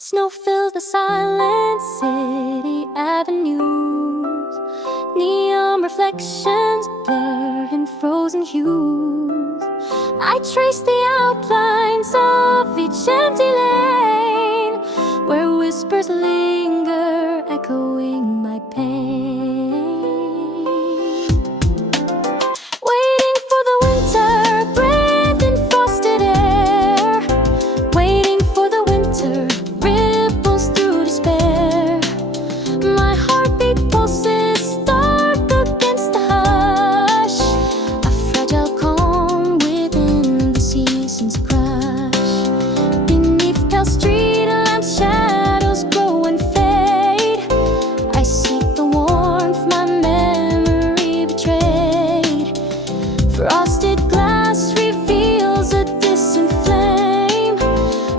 Snow fills the silent city avenues. Neon reflections blur in frozen hues. I trace the outlines of each empty lane, where whispers linger, echoing my pain. Waiting for the winter, breath in frosted air. Waiting for the winter, ripples through despair. My heartbeat pulses dark against the hush, a fragile calm within the season's crush. Beneath pale street lamps, shadows grow and fade. I seek the warmth my memory betrayed. Frosted glass reveals a distant flame,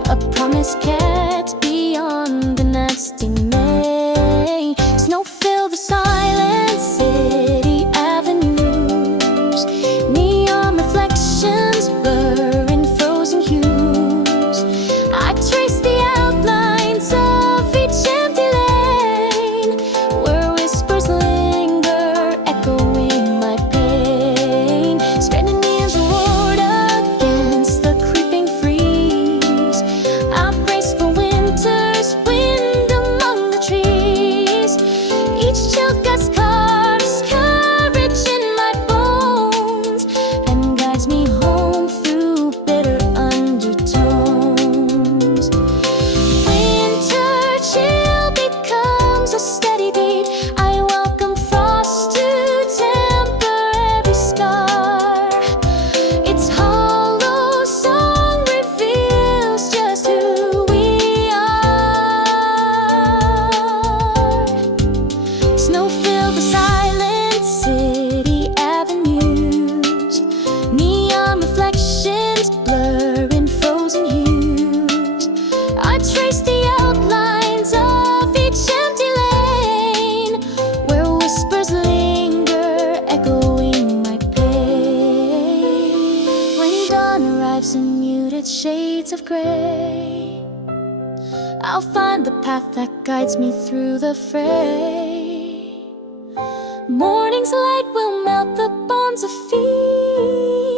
a promise kept beyond the nasty May. Snow fill the silent city avenues. Neon reflections blur in frozen hues. I trace the outlines of each empty lane, where whispers linger, echoing my pain. Spreading me as a ward against the creeping freeze. I brace for winter's wind among the trees. Each chill gust carves courage in my bones and guides me home through bitter undertones. Winter chill becomes a steady beat. I welcome frost to temper every scar. Its hollow song reveals just who we are. Snow fill the silent city avenues. Neon reflections blur in frozen hues. I trace the outlines of each empty lane, where whispers linger, echoing my pain. When dawn arrives in muted shades of gray, I'll find the path that guides me through the fray. Morning's light will melt the bonds of fear,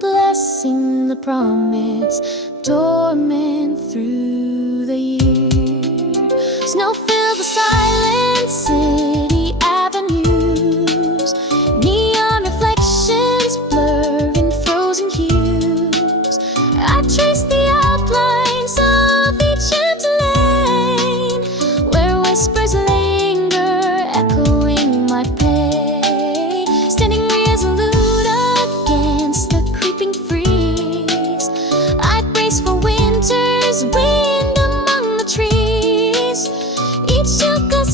blessing the promise dormant through the year. Snow fills the silent city avenues. Neon reflections blur in frozen hues. I trace the outlines of each empty lane, where whispers linger, echoing my pain. Standing resolute against the creeping freeze, I brace for winter's wind among the trees. Each chill gust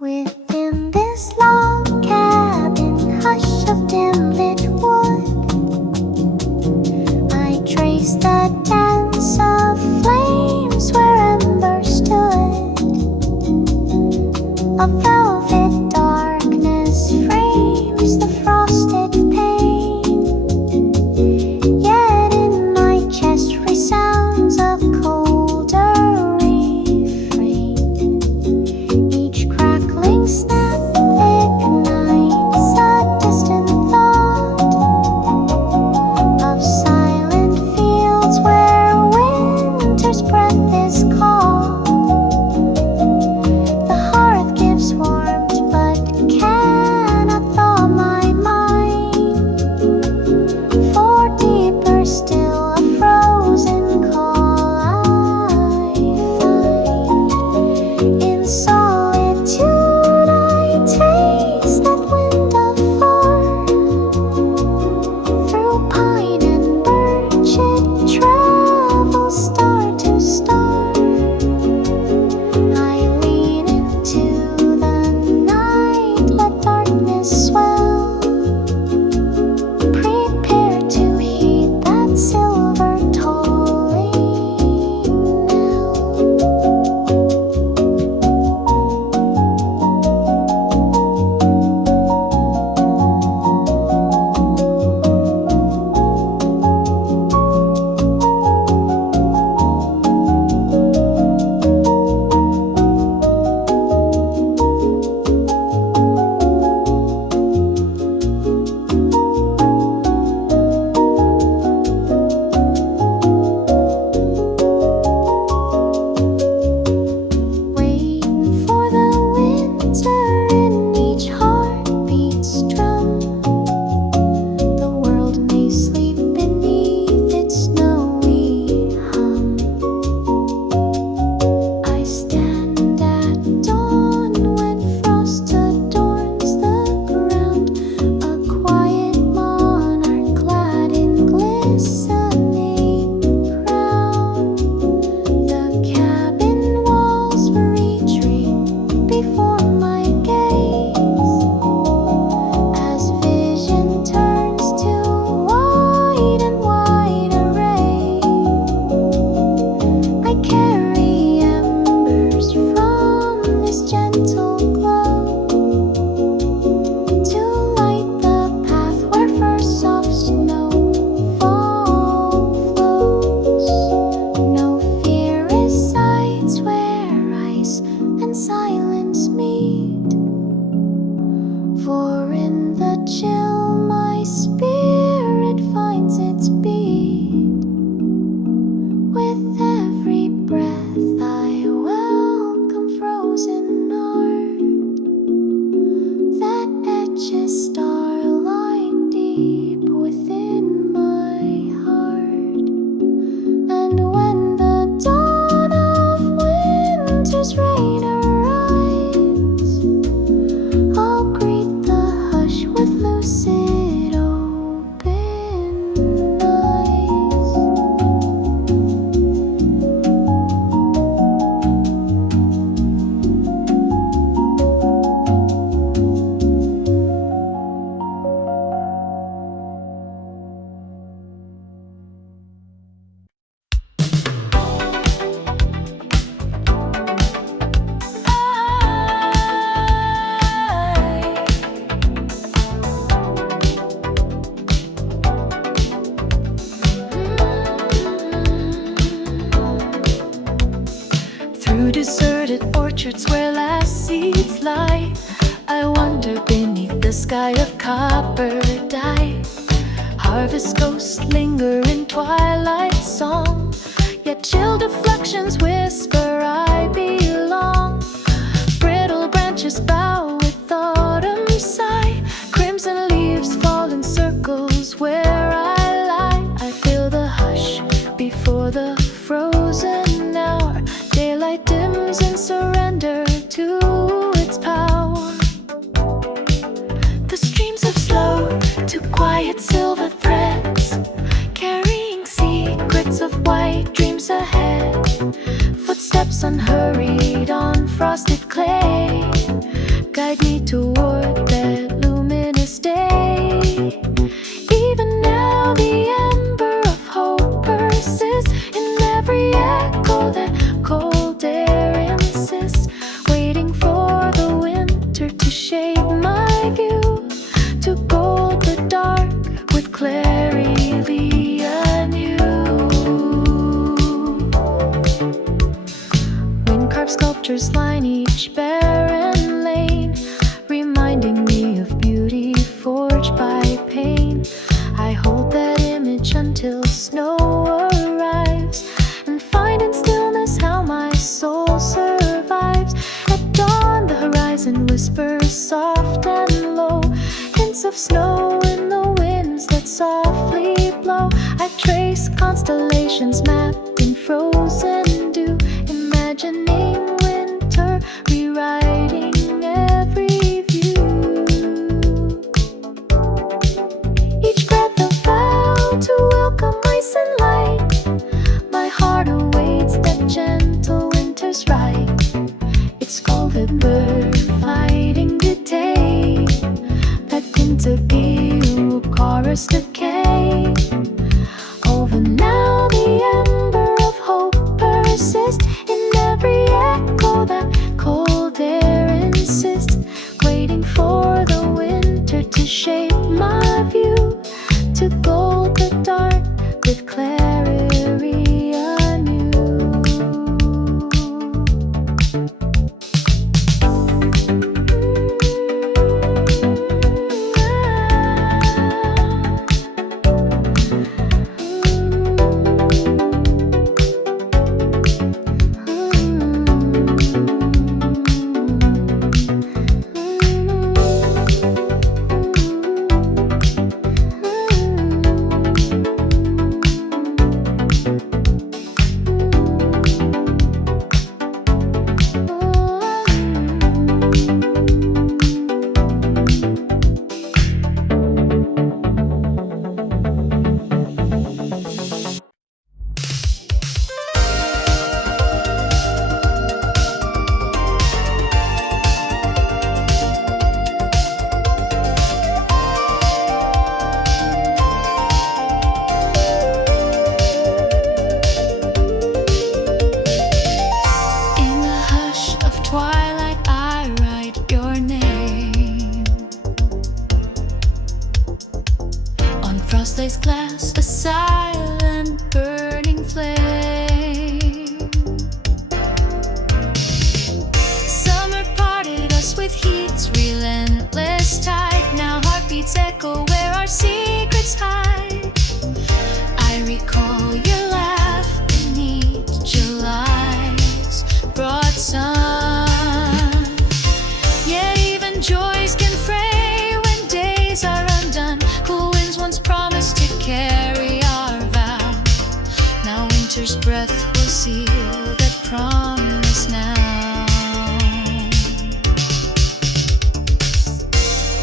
Within this log cabin, hush of dim-lit wood, I trace the dance of flames where embers stood. A velvet darkness frames the frosted pane, yet in my chest resounds a colder refrain. Each crackling snap ignites a distant thought of silent fields where winter's breath is caught. The hearth gives warmth but cannot thaw my mind, for deeper still a frozen call I find. In solitude I taste that wind of far, through pine and birch it travels star to star. I lean into the night, let darkness swell, prepare to heed that silver tolling knell. Waiting for the winter in each heartbeat's drum. The world may sleep beneath its snowy hum. I stand at dawn when frost adorns the ground, a quiet monarch clad in glistening crown. The cabin walls retreat before my gaze, as vision turns to wide and wide array. I carry embers from this gentle glow to light the path where first soft snowfall flows. No fear resides where ice and silence meet, for in the chill my spirit finds its beat. With every breath I welcome frozen art that etches starlight deep within my heart. And when the dawn of winter's rain arrives, I'll greet the hush with lucid open eyes. Through deserted orchards where last seeds lie, I wander beneath the sky of copper dye. Harvest ghosts linger in twilight song, yet chill deflections whisper I belong. Brittle branches bow with autumn sigh, crimson leaves fall in circles where I lie. I feel the hush before the frozen hour. Daylight dims in surrender to its power. The streams have slowed to quiet silver threads, carrying secrets of white dreams ahead. Footsteps unhurried on frosted clay, guide me toward that luminous day. Even now the ember of hope persists in every echo that cold air insists, waiting for the winter to shape my view, to gold the dark with clarity anew. Wind carved sculptures line each barren lane, reminding me of beauty forged by pain. I hold that image until snow arrives, and find in stillness how my soul survives. At dawn the horizon whispers soft and low, hints of snow in the winds that softly blow. I trace constellations mapped in frozen dew, imagining winter rewriting every view. Each breath a vow to welcome ice and light. My heart awaits that gentle winter's rite. It's golden bird fighting decay, packed into blue chorus decay. Over now the ember of hope persists in every echo that cold air insists, waiting for the winter to shape my view, to gold the dark with clarity anew. In the hush of twilight I write your name on frost-laced glass, a silent burning flame. Summer parted us with heat's relentless tide. Now heartbeats echo where our secrets hide. I recall your laugh beneath July's broad sun. Yeah, even joys can fray when days are undone. Cool winds once promised to carry our vow. Now winter's breath will seal that promise now.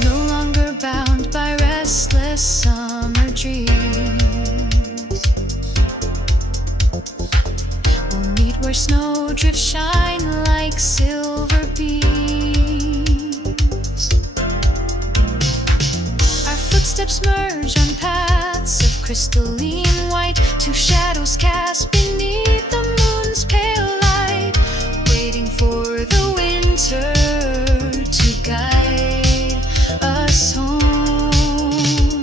No longer bound by restless summer dreams, we'll meet where snowdrifts shine like silver beams. Our footsteps merge on paths of crystalline white, two shadows cast beneath the moon's pale light, waiting for the winter to guide us home.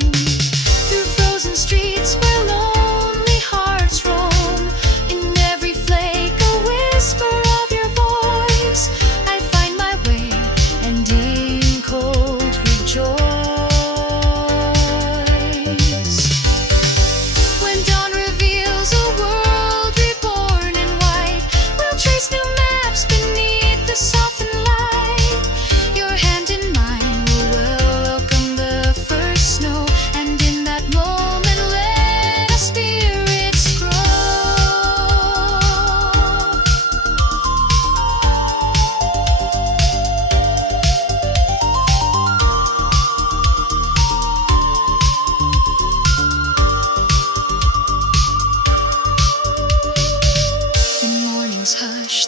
Through frozen streets where lonely hearts roam, in every flake a whisper of your voice, I find my way and in cold rejoice. When dawn reveals a world reborn in white,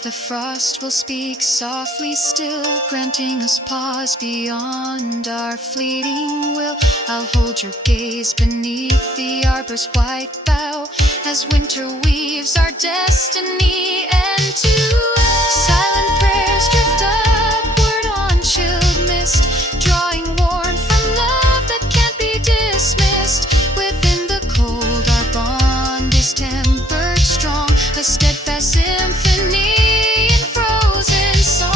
The frost will speak softly still, granting us pause beyond our fleeting will. I'll hold your gaze beneath the arbor's white bough as winter weaves our destiny, and to silent prayers drift upward on chilled mist, drawing warmth from love that can't be dismissed. Within the cold our bond is tempered strong, a steadfast symphony in frozen song.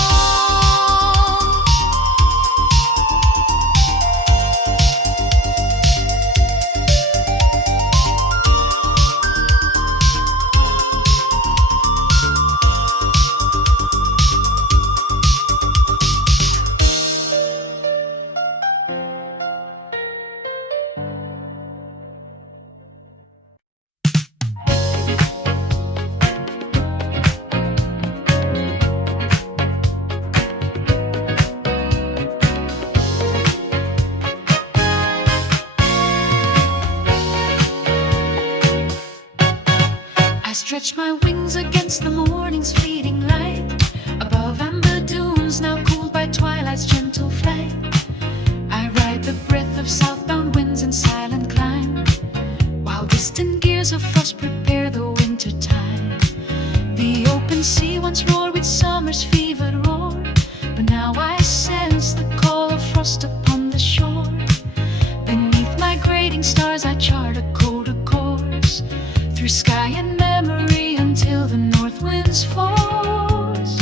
Stretch my wings against the morning's fleeting light, above amber dunes now cooled by twilight's gentle flight. I ride the breath of southbound winds in silent climb, while distant gears of frost prepare the winter time. The open sea once roared with summer's fevered roar, but now I sense the call of frost upon the shore. Beneath migrating stars I chart a colder course, through sky and memory until the north winds force,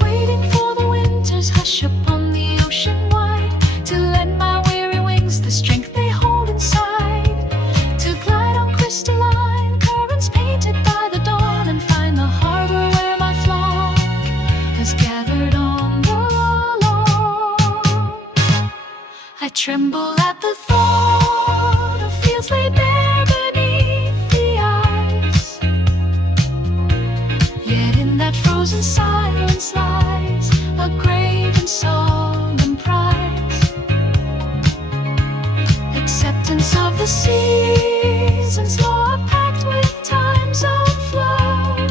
waiting for the winter's hush upon the ocean wide, to lend my weary wings the strength they hold inside, to glide on crystalline currents painted by the dawn, and find the harbor where my flock has gathered on the lawn. I tremble at the thought of fields laid bare beneath the ice, yet in that frozen silence lies a grave and solemn prize. Acceptance of the seasons, law packed with time's own flow,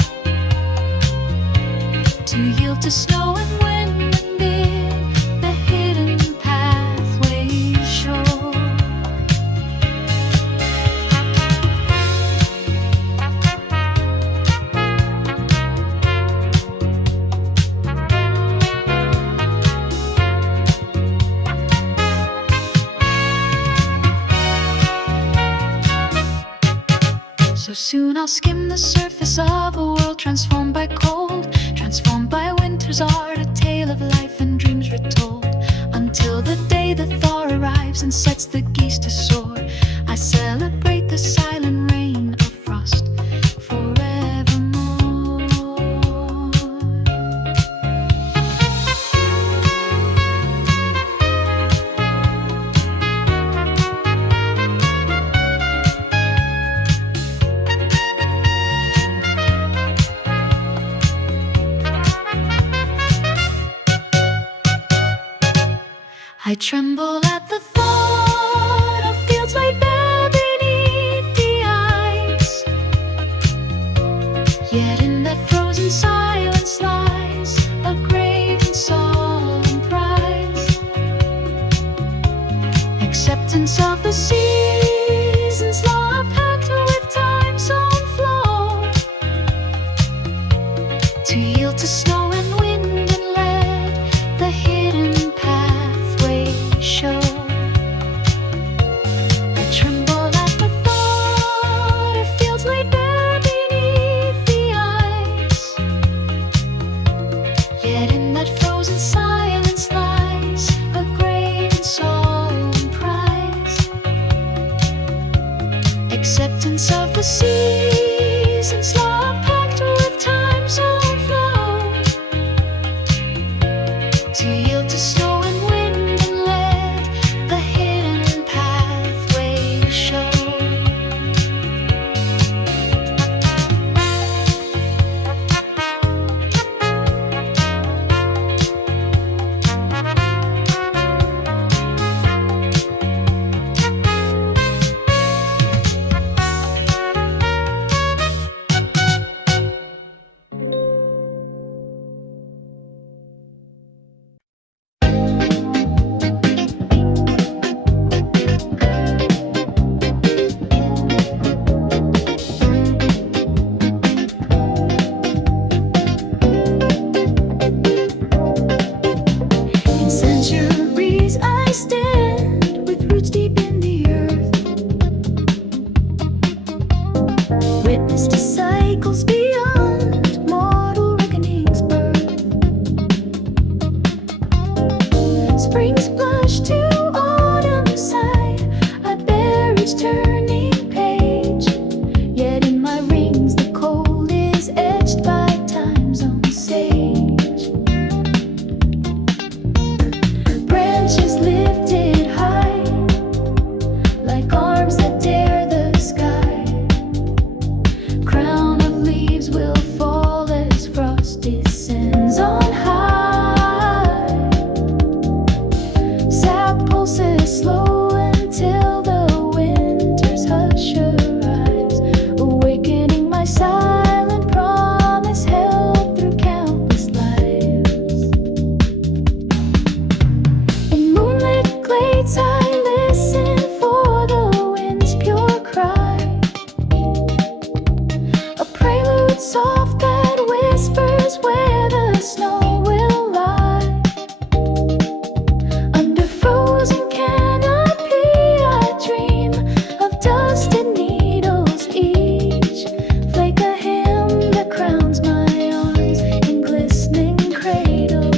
to yield to snow and wind and bid the hidden pathways show. So soon I'll skim the surface of a world transformed by cold, transformed by winter's art, a tale of life and dreams retold, until the day the thaw arrives and sets the geese to soar. I celebrate the silent reign of frost forevermore. I tremble at the thought of fields laid bare beneath the ice, yet in that frozen silence lies a grave and solemn prize. Acceptance of the seasons, law packed with time's own flow, to yield to snow and wind and let the hidden pathway show. I tremble at the thought of fields laid bare beneath the ice, yet in that frozen silence lies a grave and solemn prize. Acceptance of the seasons, law packed with time's own flow, to yield to snow and wind and let the hidden pathway show. turning page. Yet in my rings the cold is etched by time's own sage. Branches lifted high, like arms that dare the sky. Crown of leaves will fall as frost descends on high. Sap pulses slow until the winter's hush arrives, awakening my silent promise held through countless lives. In moonlit glades I listen for the wind's pure cry, a prelude soft that whispers where the snow will lie. Under frozen canopy I dream of dusted needles, each flake a hymn that crowns my arms in glistening cradle.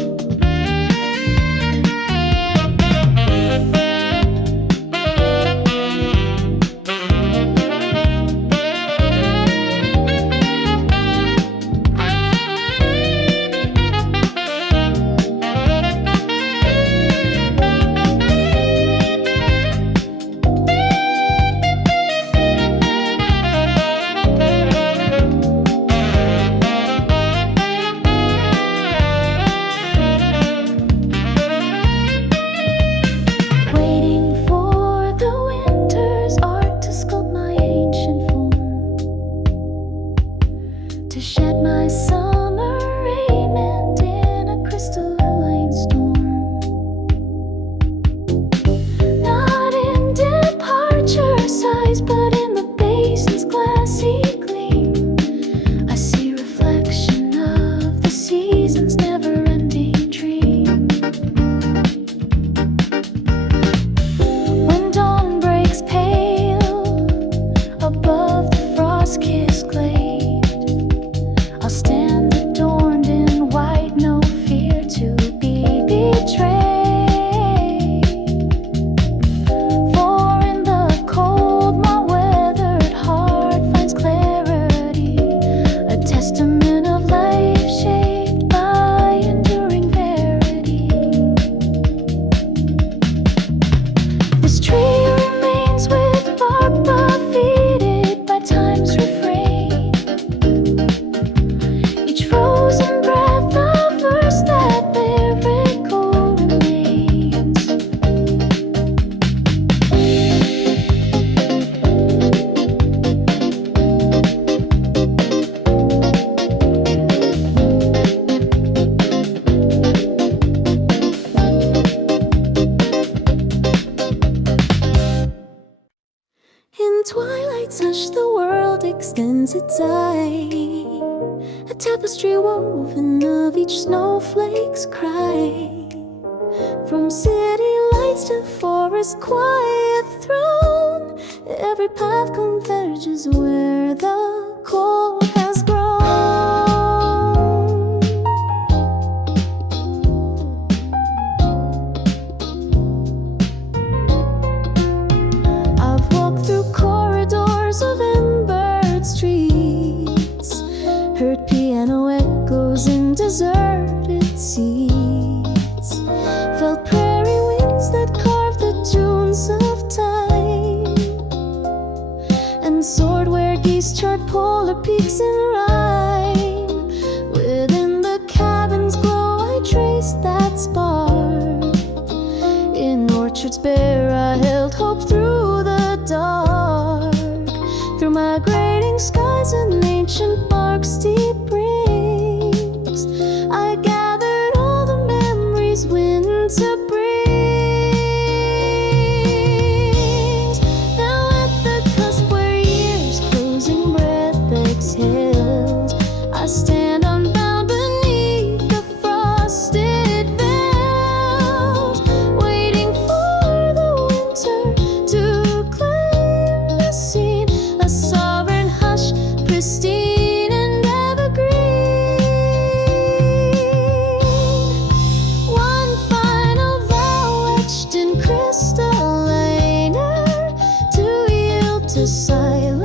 Waiting for the winter's art to sculpt my ancient form, to shed my summer raiment in a crystalline storm. Not in departure size, but in the basin's glassy gleam, I see reflection of the season's never-ending dream. When dawn breaks pale above the frost-kissed glade, I'll stand adorned in white, no fear to be betrayed. For in the cold my weathered heart finds clarity, a testament of life shaped by enduring verity. This tree remains with bark buffeted by time's refrain, each frozen breath a verse that lyrical remains. In twilight's hush the world extends its eye, a tapestry woven of each snowflake's cry. From city lights to forest quiet throne, every path converges where the cold has grown. I've walked through corridors of embered streets, heard piano echoes in deserted seats, felt prairie winds that carved the dunes of time, and soared where geese chart polar peaks in rhyme. Within the cabin's glow I traced that spark, in orchards bare I held hope through the dark, through migrating skies and ancient barks deep rings I gathered all the memories winter brings. Now at the cusp where year's closing breath exhales, I stand unbound beneath the frosted veils, waiting for the winter to claim the scene, a sovereign hush, pristine and ever to silence.